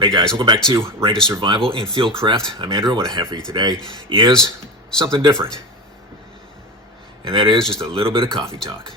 Hey guys, welcome back to Ranger Survival and Fieldcraft. I'm Andrew. What I have for you today is something different. And that is just a little bit of coffee talk.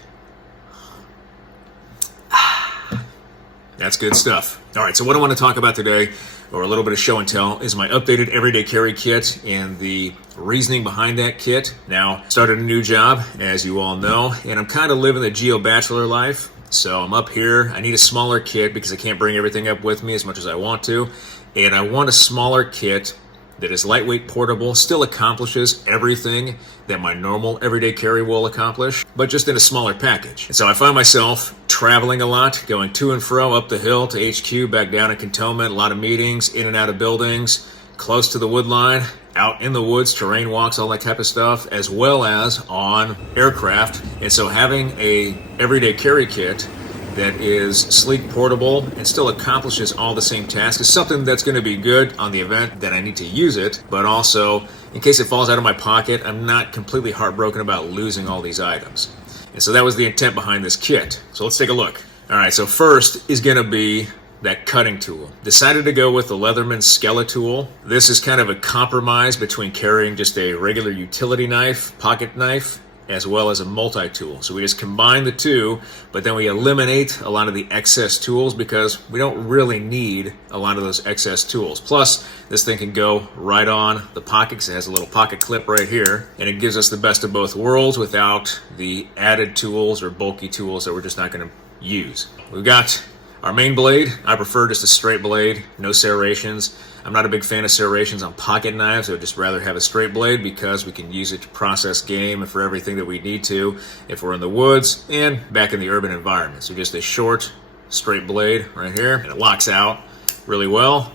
That's good stuff. All right, so what I want to talk about today, or a little bit of show and tell, is my updated everyday carry kit and the reasoning behind that kit. Now, started a new job, as you all know, and I'm kind of living the Geo Bachelor life. So I'm up here. I need a smaller kit because I can't bring everything up with me as much as I want to. And I want a smaller kit that is lightweight, portable, still accomplishes everything that my normal everyday carry will accomplish, but just in a smaller package. And so I find myself traveling a lot, going to and fro up the hill to HQ, back down in Cantonment, a lot of meetings, in and out of buildings, close to the wood line, out in the woods, terrain walks, all that type of stuff, as well as on aircraft. And so having a everyday carry kit that is sleek, portable, and still accomplishes all the same tasks is something that's going to be good on the event that I need to use it, but also in case it falls out of my pocket, I'm not completely heartbroken about losing all these items. And so that was the intent behind this kit. So let's take a look. All right, so first is going to be that cutting tool. Decided to go with the Leatherman Skeletool. This is kind of a compromise between carrying just a regular utility knife, pocket knife, as well as a multi-tool. So we just combine the two, but then we eliminate a lot of the excess tools because we don't really need a lot of those excess tools. Plus, this thing can go right on the pocket because it has a little pocket clip right here, and it gives us the best of both worlds without the added tools or bulky tools that we're just not going to use. We've got our main blade. I prefer just a straight blade, no serrations. I'm not a big fan of serrations on pocket knives. I would just rather have a straight blade because we can use it to process game and for everything that we need to if we're in the woods and back in the urban environment. So just a short, straight blade right here, and it locks out really well.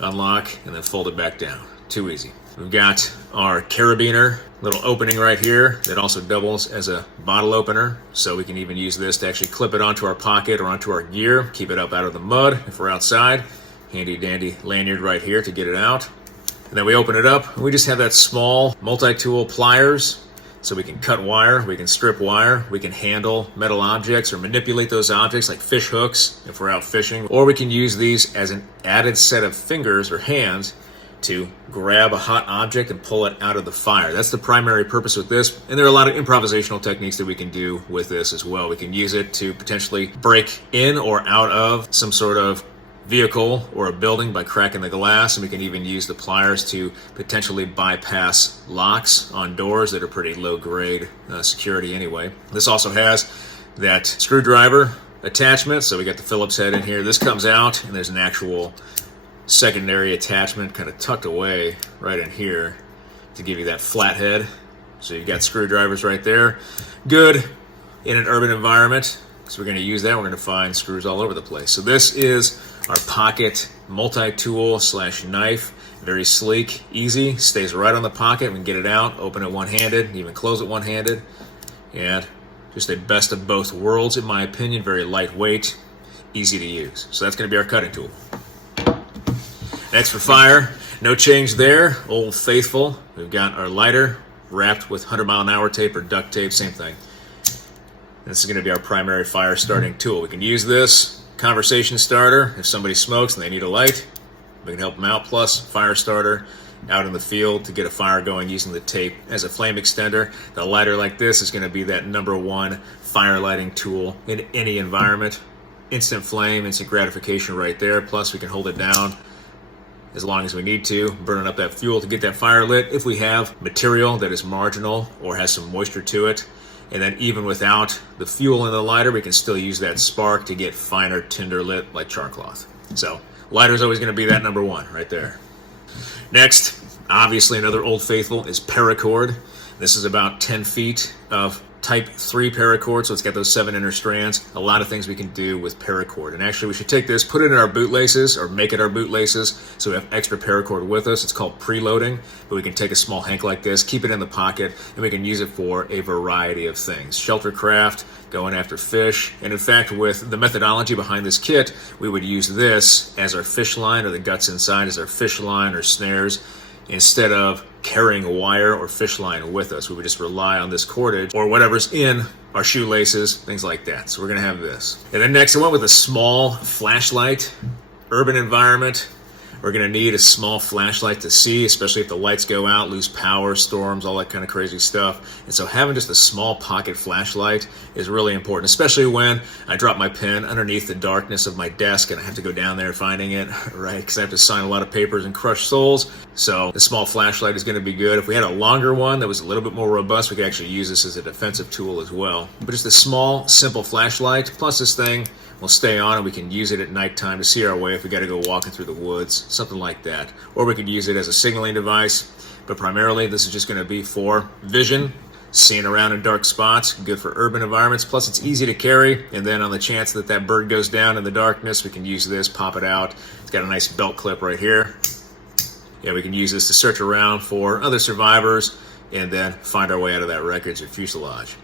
Unlock and then fold it back down. Too easy. We've got our carabiner, little opening right here that also doubles as a bottle opener. So we can even use this to actually clip it onto our pocket or onto our gear, keep it up out of the mud if we're outside. Handy dandy lanyard right here to get it out. And then we open it up and we just have that small multi-tool pliers so we can cut wire, we can strip wire, we can handle metal objects or manipulate those objects like fish hooks if we're out fishing, or we can use these as an added set of fingers or hands to grab a hot object and pull it out of the fire. That's the primary purpose with this, and there are a lot of improvisational techniques that we can do with this as well. We can use it to potentially break in or out of some sort of vehicle or a building by cracking the glass, and we can even use the pliers to potentially bypass locks on doors that are pretty low grade security anyway. This also has that screwdriver attachment, so we got the Phillips head in here. This comes out and there's an actual secondary attachment kind of tucked away right in here to give you that flat head. So you've got screwdrivers right there. Good in an urban environment, because we're going to use that. We're going to find screws all over the place. So this is our pocket multi-tool slash knife. Very sleek, easy, stays right on the pocket. We can get it out, open it one-handed, even close it one-handed. And just a best of both worlds, in my opinion. Very lightweight, easy to use. So that's going to be our cutting tool. Next for fire, no change there. Old faithful. We've got our lighter wrapped with 100-mile-an-hour tape or duct tape, same thing. This is going to be our primary fire starting tool. We can use this conversation starter if somebody smokes and they need a light. We can help them out. Plus fire starter out in the field to get a fire going using the tape as a flame extender. The lighter like this is going to be that #1 fire lighting tool in any environment. Instant flame, instant gratification right there. Plus we can hold it down as long as we need to, burning up that fuel to get that fire lit if we have material that is marginal or has some moisture to it. And then even without the fuel in the lighter, we can still use that spark to get finer tinder lit like char cloth. So lighter is always going to be that #1 right there. Next, obviously another old faithful is paracord. This is about 10 feet of type 3 paracord, so it's got those 7 inner strands. A lot of things we can do with paracord. And actually we should take this, put it in our bootlaces or make it our bootlaces so we have extra paracord with us. It's called preloading, but we can take a small hank like this, keep it in the pocket, and we can use it for a variety of things. Shelter craft, going after fish, and in fact with the methodology behind this kit, we would use this as our fish line, or the guts inside as our fish line or snares, instead of carrying a wire or fish line with us. We would just rely on this cordage or whatever's in our shoelaces, things like that. So we're gonna have this. And then next I went with a small flashlight urban environment, we're going to need a small flashlight to see, especially if the lights go out, lose power, storms, all that kind of crazy stuff. And so having just a small pocket flashlight is really important, especially when I drop my pen underneath the darkness of my desk and I have to go down there finding it, right? Because I have to sign a lot of papers and crush souls. So the small flashlight is going to be good. If we had a longer one that was a little bit more robust, we could actually use this as a defensive tool as well. But just a small, simple flashlight, plus this thing will stay on and we can use it at nighttime to see our way if we got to go walking through the woods, something like that. Or we could use it as a signaling device, but primarily this is just going to be for vision, seeing around in dark spots, good for urban environments, plus it's easy to carry, and then on the chance that that bird goes down in the darkness, we can use this, pop it out. It's got a nice belt clip right here. Yeah, we can use this to search around for other survivors and then find our way out of that wreckage or fuselage.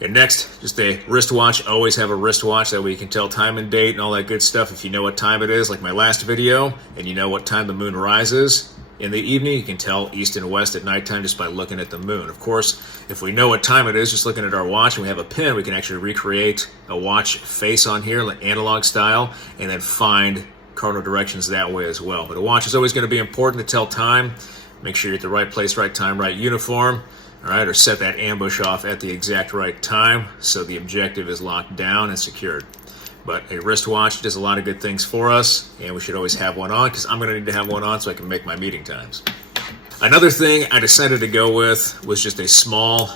And next, just a wristwatch. Always have a wristwatch that way you can tell time and date and all that good stuff. If you know what time it is, like my last video, and you know what time the moon rises in the evening, you can tell east and west at nighttime just by looking at the moon. Of course, if we know what time it is, just looking at our watch and we have a pin, we can actually recreate a watch face on here, like analog style, and then find cardinal directions that way as well. But a watch is always going to be important to tell time. Make sure you're at the right place, right time, right uniform. All right, or set that ambush off at the exact right time so the objective is locked down and secured. But a wristwatch does a lot of good things for us, and we should always have one on because I'm going to need to have one on so I can make my meeting times. Another thing I decided to go with was just a small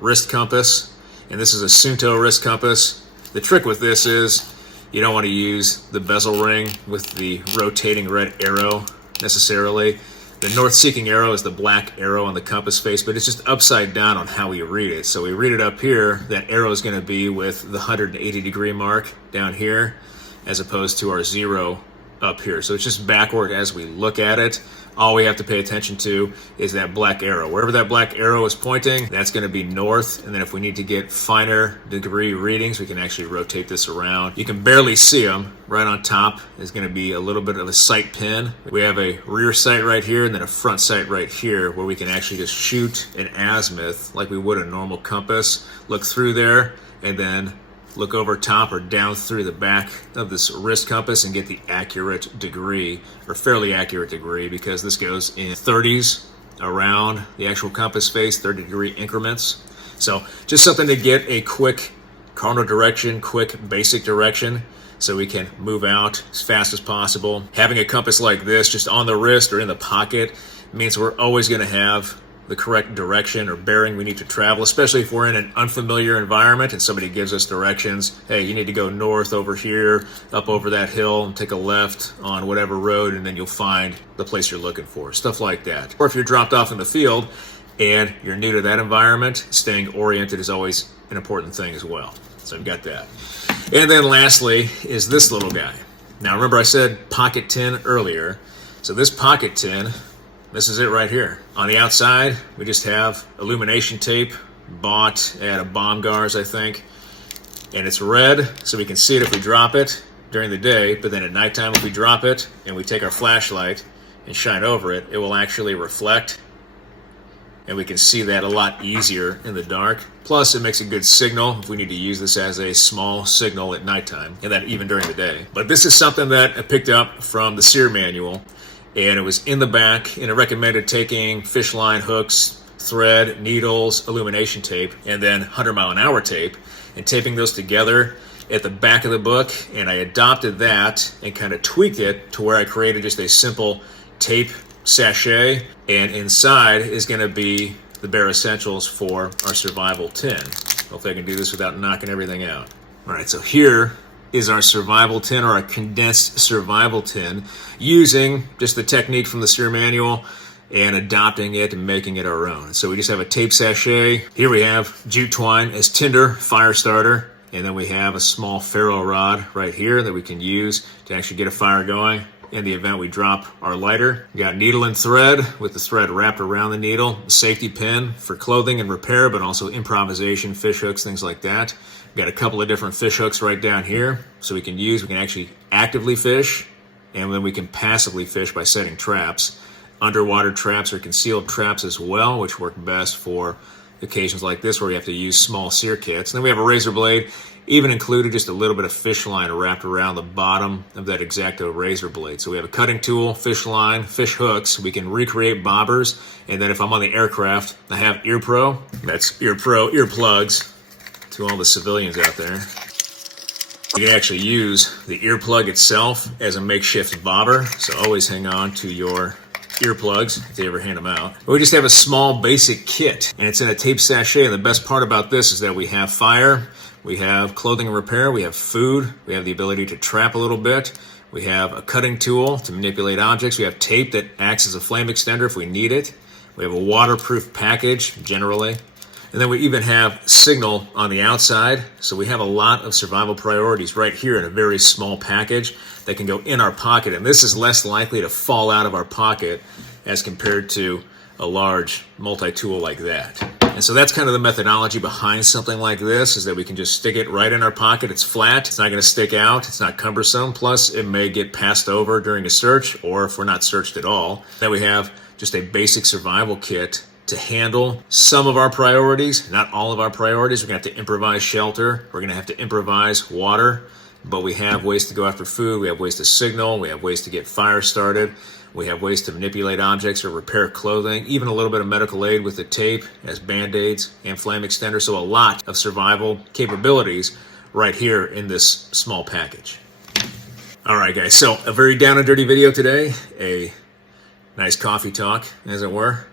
wrist compass, and this is a Sunto wrist compass. The trick with this is you don't want to use the bezel ring with the rotating red arrow necessarily. The north-seeking arrow is the black arrow on the compass face, but it's just upside down on how we read it. So we read it up here, that arrow is going to be with the 180-degree mark down here, as opposed to our 0 up here. So it's just backward as we look at it. All we have to pay attention to is that black arrow. Wherever that black arrow is pointing, that's going to be north. And then if we need to get finer degree readings, we can actually rotate this around. You can barely see them. Right on top is going to be a little bit of a sight pin. We have a rear sight right here and then a front sight right here where we can actually just shoot an azimuth like we would a normal compass. Look through there and then look over top or down through the back of this wrist compass and get the accurate degree, or fairly accurate degree, because this goes in 30s around the actual compass face, 30-degree increments. So just something to get a quick cardinal direction, quick basic direction, so we can move out as fast as possible. Having a compass like this just on the wrist or in the pocket means we're always going to have the correct direction or bearing we need to travel, especially if we're in an unfamiliar environment and somebody gives us directions. Hey, you need to go north over here, up over that hill, and take a left on whatever road, and then you'll find the place you're looking for, stuff like that. Or if you're dropped off in the field and you're new to that environment, staying oriented is always an important thing as well. So I've got that. And then lastly is this little guy. Now remember I said pocket tin earlier. So this pocket tin, this is it right here. On the outside, we just have Illumination tape, bought at a Baumgar's, I think. And it's red, so we can see it if we drop it during the day, but then at nighttime if we drop it and we take our flashlight and shine over it, it will actually reflect. And we can see that a lot easier in the dark. Plus, it makes a good signal if we need to use this as a small signal at nighttime, and that even during the day. But this is something that I picked up from the SEER manual. And it was in the back, and it recommended taking fish line hooks, thread, needles, Illumination tape, and then 100-mile-an-hour tape, and taping those together at the back of the book. And I adopted that and kind of tweaked it to where I created just a simple tape sachet, and inside is going to be the bare essentials for our survival tin. Hopefully I can do this without knocking everything out. All right, so here is our survival tin, or our condensed survival tin, using just the technique from the SEER manual and adopting it and making it our own. So we just have a tape sachet. Here we have jute twine as tinder, fire starter, and then we have a small ferro rod right here that we can use to actually get a fire going in the event we drop our lighter. We got needle and thread with the thread wrapped around the needle, a safety pin for clothing and repair, but also improvisation, fish hooks, things like that. We got a couple of different fish hooks right down here, so we can actually actively fish, and then we can passively fish by setting traps. Underwater traps or concealed traps as well, which work best for occasions like this where we have to use small SEER kits. And then we have a razor blade Even included just a little bit of fish line wrapped around the bottom of that X-Acto razor blade. So we have a cutting tool, fish line, fish hooks. We can recreate bobbers. And then if I'm on the aircraft, I have Ear Pro. That's Ear Pro earplugs to all the civilians out there. You can actually use the earplug itself as a makeshift bobber. So always hang on to your earplugs if they ever hand them out. But we just have a small basic kit, and it's in a tape sachet. And the best part about this is that we have fire, we have clothing and repair, we have food, we have the ability to trap a little bit, we have a cutting tool to manipulate objects, we have tape that acts as a flame extender if we need it, we have a waterproof package generally, and then we even have signal on the outside. So we have a lot of survival priorities right here in a very small package that can go in our pocket, and this is less likely to fall out of our pocket as compared to a large multi-tool like that. And so that's kind of the methodology behind something like this, is that we can just stick it right in our pocket. It's flat, it's not going to stick out, it's not cumbersome, plus it may get passed over during a search or if we're not searched at all. Then we have just a basic survival kit to handle some of our priorities, not all of our priorities. We're going to have to improvise shelter, we're going to have to improvise water, but we have ways to go after food, we have ways to signal, we have ways to get fire started, we have ways to manipulate objects or repair clothing, even a little bit of medical aid with the tape as band-aids and flame extenders. So a lot of survival capabilities right here in this small package. All right, guys, so a very down and dirty video today, a nice coffee talk, as it were.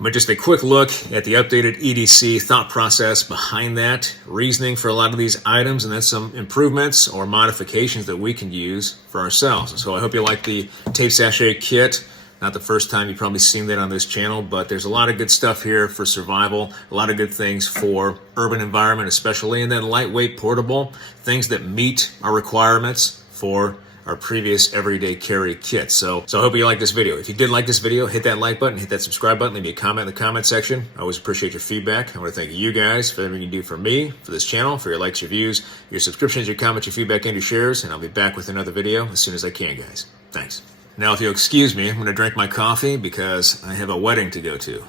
But just a quick look at the updated EDC thought process behind that, reasoning for a lot of these items, and then some improvements or modifications that we can use for ourselves. And so I hope you like the tape sachet kit. Not the first time you've probably seen that on this channel, but there's a lot of good stuff here for survival, a lot of good things for urban environment especially, and then lightweight, portable, things that meet our requirements for our previous everyday carry kit. So I hope you like this video. If you did like this video, hit that like button, hit that subscribe button, leave me a comment in the comment section. I always appreciate your feedback. I want to thank you guys for everything you do for me, for this channel, for your likes, your views, your subscriptions, your comments, your feedback, and your shares. And I'll be back with another video as soon as I can, guys. Thanks. Now, if you'll excuse me, I'm going to drink my coffee because I have a wedding to go to.